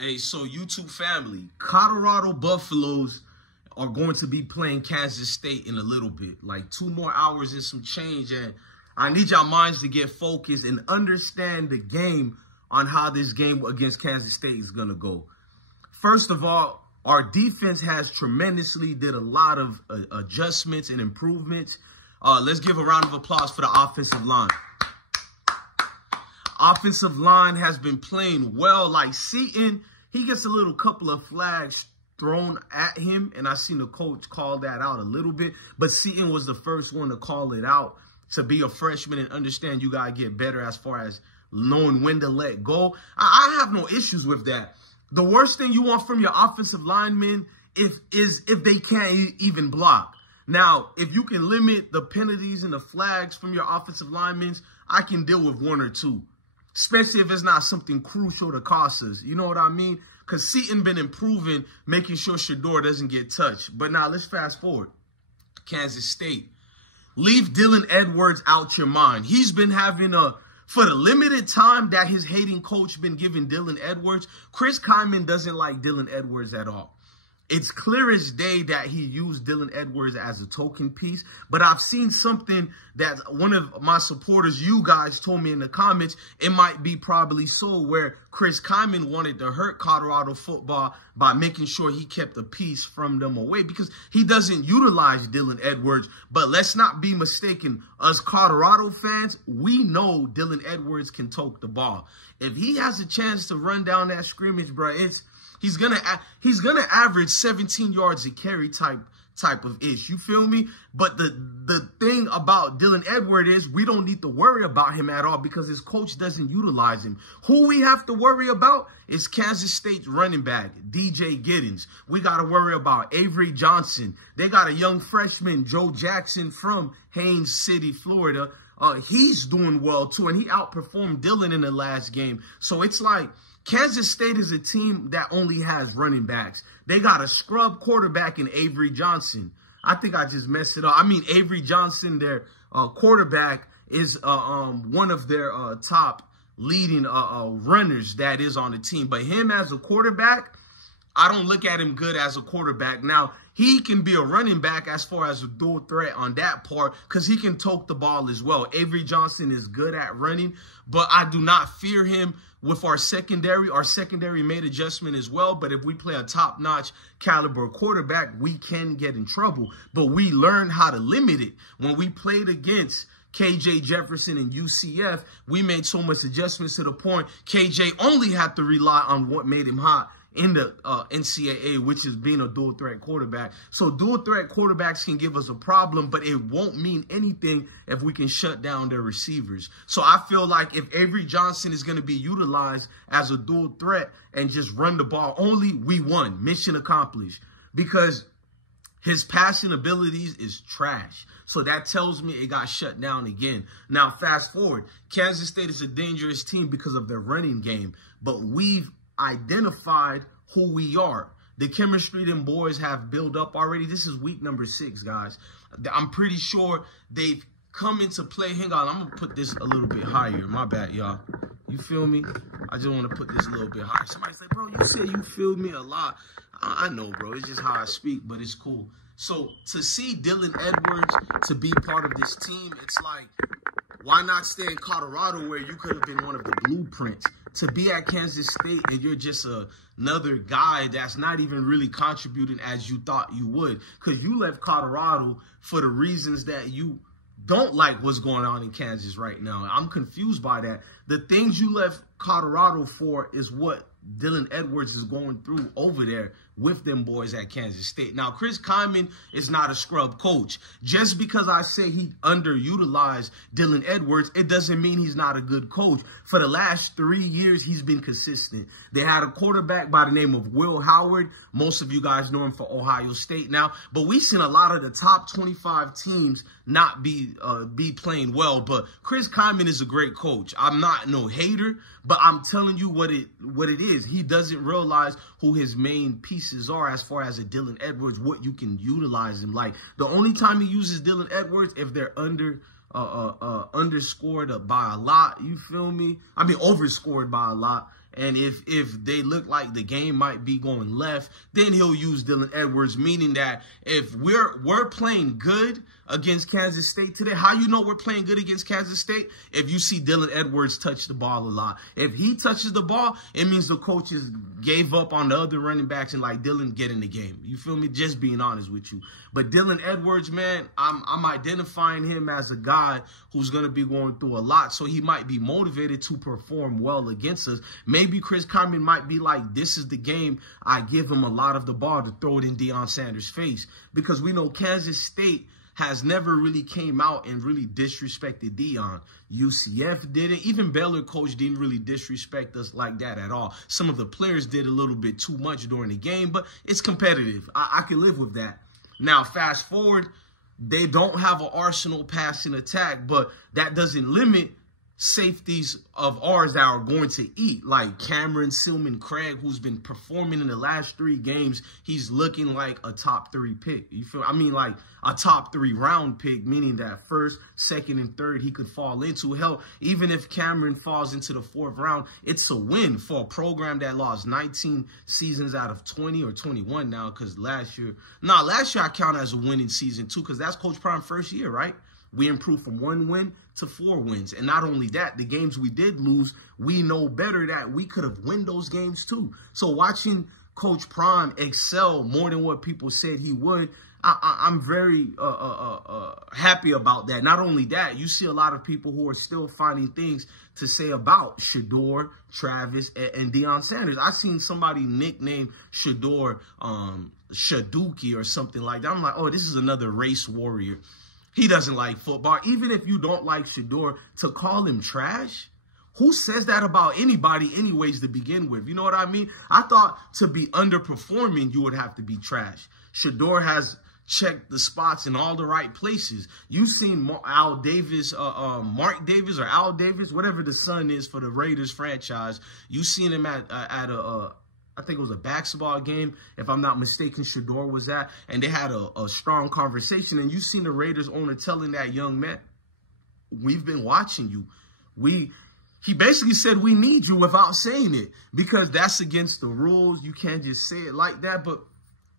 Hey, so YouTube family, Colorado Buffaloes are going to be playing Kansas State in a little bit, like 2 more hours and some change. And I need y'all minds to get focused and understand the game on how this game against Kansas State is going to go. First of all, our defense has tremendously did a lot of adjustments and improvements. Let's give a round of applause for the offensive line. Offensive line has been playing well. Like Seton, he gets a little couple of flags thrown at him, and I seen the coach call that out a little bit. But Seton was the first one to call it out, to be a freshman and understand you got to get better as far as knowing when to let go. I have no issues with that. The worst thing you want from your offensive linemen is if they can't even block. Now, if you can limit the penalties and the flags from your offensive linemen, I can deal with 1 or 2. Especially if it's not something crucial to cost us. You know what I mean? Because Seton been improving, making sure Shedeur doesn't get touched. But now let's fast forward. Kansas State. Leave Dylan Edwards out your mind. He's been having for the limited time that his hating coach been giving Dylan Edwards, Chris Kyman doesn't like Dylan Edwards at all. It's clear as day that he used Dylan Edwards as a token piece. But I've seen something that one of my supporters, you guys, told me in the comments, it might be probably so, where Chris Kyman wanted to hurt Colorado football by making sure he kept a piece from them away because he doesn't utilize Dylan Edwards. But let's not be mistaken. Us Colorado fans, we know Dylan Edwards can toke the ball. If he has a chance to run down that scrimmage, bro, he's gonna average 17 yards a carry type of ish. You feel me? But the thing about Dylan Edwards is we don't need to worry about him at all because his coach doesn't utilize him. Who we have to worry about is Kansas State's running back, DJ Giddens. We got to worry about Avery Johnson. They got a young freshman, Joe Jackson from Haines City, Florida. He's doing well too, and he outperformed Dylan in the last game. So it's like Kansas State is a team that only has running backs. They got a scrub quarterback in Avery Johnson. I think I just messed it up. I mean, Avery Johnson, their quarterback, is one of their top leading runners that is on the team. But him as a quarterback, I don't look at him good as a quarterback. Now, he can be a running back as far as a dual threat on that part because he can toke the ball as well. Avery Johnson is good at running, but I do not fear him with our secondary. Our secondary made adjustment as well, but if we play a top-notch caliber quarterback, we can get in trouble. But we learned how to limit it. When we played against KJ Jefferson and UCF, we made so much adjustments to the point KJ only had to rely on what made him hot in the NCAA, which is being a dual threat quarterback. So dual threat quarterbacks can give us a problem, but it won't mean anything if we can shut down their receivers. So I feel like if Avery Johnson is going to be utilized as a dual threat and just run the ball only, we won. Mission accomplished. Because his passing abilities is trash. So that tells me it got shut down again. Now, fast forward. Kansas State is a dangerous team because of their running game. But we've identified who we are. The chemistry them boys have built up already. This is week number 6, guys. I'm pretty sure they've come into play. Hang on, I'm going to put this a little bit higher. My bad, y'all. You feel me? I just want to put this a little bit higher. Somebody's like, bro, you said you feel me a lot. I know, bro. It's just how I speak, but it's cool. So to see Dylan Edwards to be part of this team, it's like, why not stay in Colorado where you could have been one of the blueprints? To be at Kansas State and you're just another guy that's not even really contributing as you thought you would. Because you left Colorado for the reasons that you don't like what's going on in Kansas right now. I'm confused by that. The things you left Colorado for is what Dylan Edwards is going through over there with them boys at Kansas State. Now, Chris Kyman is not a scrub coach. Just because I say he underutilized Dylan Edwards, it doesn't mean he's not a good coach. For the last 3 years, he's been consistent. They had a quarterback by the name of Will Howard. Most of you guys know him for Ohio State now. But we've seen a lot of the top 25 teams not be playing well. But Chris Kyman is a great coach. I'm not no hater, but I'm telling you what it is. He doesn't realize who his main pieces are as far as a Dylan Edwards, what you can utilize him. Like, the only time he uses Dylan Edwards if they're underscored by a lot. You feel me? I mean, overscored by a lot. And if they look like the game might be going left, then he'll use Dylan Edwards, meaning that if we're playing good against Kansas State today, how you know we're playing good against Kansas State? If you see Dylan Edwards touch the ball a lot. If he touches the ball, it means the coaches gave up on the other running backs and like, Dylan, get in the game. You feel me? Just being honest with you. But Dylan Edwards, man, I'm identifying him as a guy who's going to be going through a lot. So he might be motivated to perform well against us. Maybe Chris Carmen might be like, this is the game. I give him a lot of the ball to throw it in Deion Sanders' face. Because we know Kansas State has never really came out and really disrespected Deion. UCF didn't. Even Baylor coach didn't really disrespect us like that at all. Some of the players did a little bit too much during the game, but it's competitive. I can live with that. Now, fast forward, they don't have an arsenal passing attack, but that doesn't limit safeties of ours that are going to eat, like Cameron Silman Craig, who's been performing in the last 3 games. He's looking like a top 3 pick. You feel? I mean, like a top 3 round pick, meaning that first, second, and third he could fall into. Hell, even if Cameron falls into the 4th round, it's a win for a program that lost 19 seasons out of 20 or 21 now. Because last year I count as a winning season too, because that's Coach Prime's first year, right? We improved from 1 win to 4 wins. And not only that, the games we did lose, we know better that we could have won those games too. So watching Coach Prime excel more than what people said he would, I'm very happy about that. Not only that, you see a lot of people who are still finding things to say about Shedeur, Travis, and Deion Sanders. I seen somebody nickname Shedeur Shaduki or something like that. I'm like, oh, this is another race warrior. He doesn't like football. Even if you don't like Shedeur, to call him trash? Who says that about anybody anyways to begin with? You know what I mean? I thought to be underperforming, you would have to be trash. Shedeur has checked the spots in all the right places. You've seen Al Davis, Mark Davis or Al Davis, whatever the son is for the Raiders franchise. You've seen him at I think it was a basketball game, if I'm not mistaken, Shedeur was at, and they had a strong conversation. And you seen the Raiders owner telling that young man, we've been watching you. He basically said, we need you without saying it, because that's against the rules. You can't just say it like that. But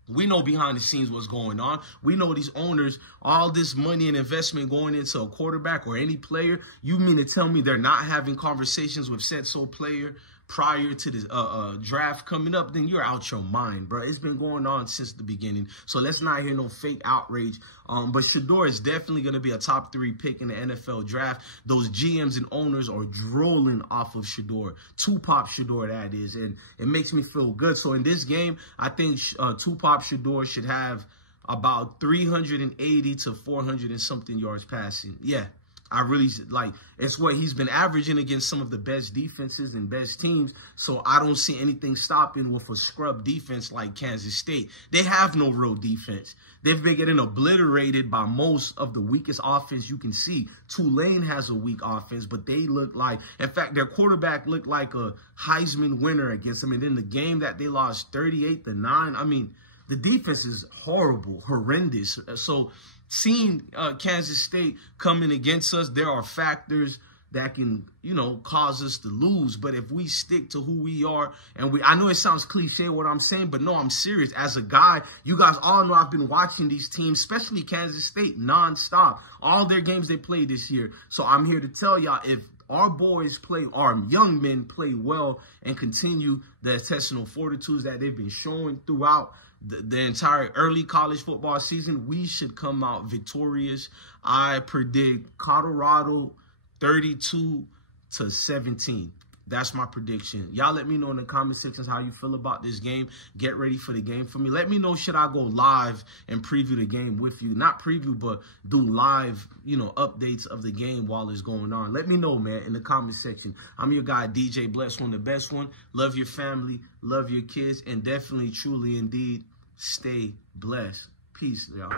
we know behind the scenes what's going on. We know these owners, all this money and investment going into a quarterback or any player. You mean to tell me they're not having conversations with said so player prior to the draft coming up? Then you're out your mind, bro. It's been going on since the beginning. So let's not hear no fake outrage. But Shedeur is definitely going to be a top 3 pick in the NFL draft. Those GMs and owners are drooling off of Shedeur. Tupac Shedeur, that is. And it makes me feel good. So in this game, I think Tupac Shedeur should have about 380 to 400 and something yards passing. Yeah. I really like, it's what he's been averaging against some of the best defenses and best teams. So I don't see anything stopping with a scrub defense like Kansas State. They have no real defense. They've been getting obliterated by most of the weakest offense you can see. Tulane has a weak offense, but they look like, in fact, their quarterback looked like a Heisman winner against them. And then the game that they lost 38-9, I mean, the defense is horrible, horrendous. So seeing Kansas State coming against us, there are factors that can, you know, cause us to lose. But if we stick to who we are, and I know it sounds cliche what I'm saying, but no, I'm serious. As a guy, you guys all know I've been watching these teams, especially Kansas State, nonstop. All their games they played this year. So I'm here to tell y'all, if our boys play, our young men play well and continue the intestinal fortitudes that they've been showing throughout the entire early college football season, we should come out victorious. I predict Colorado 32-17. That's my prediction. Y'all let me know in the comment sections how you feel about this game. Get ready for the game for me. Let me know, should I go live and preview the game with you? Not preview, but do live, you know, updates of the game while it's going on. Let me know, man, in the comment section. I'm your guy, DJ Bless One, the best one. Love your family, love your kids, and definitely, truly, indeed, stay blessed. Peace, y'all.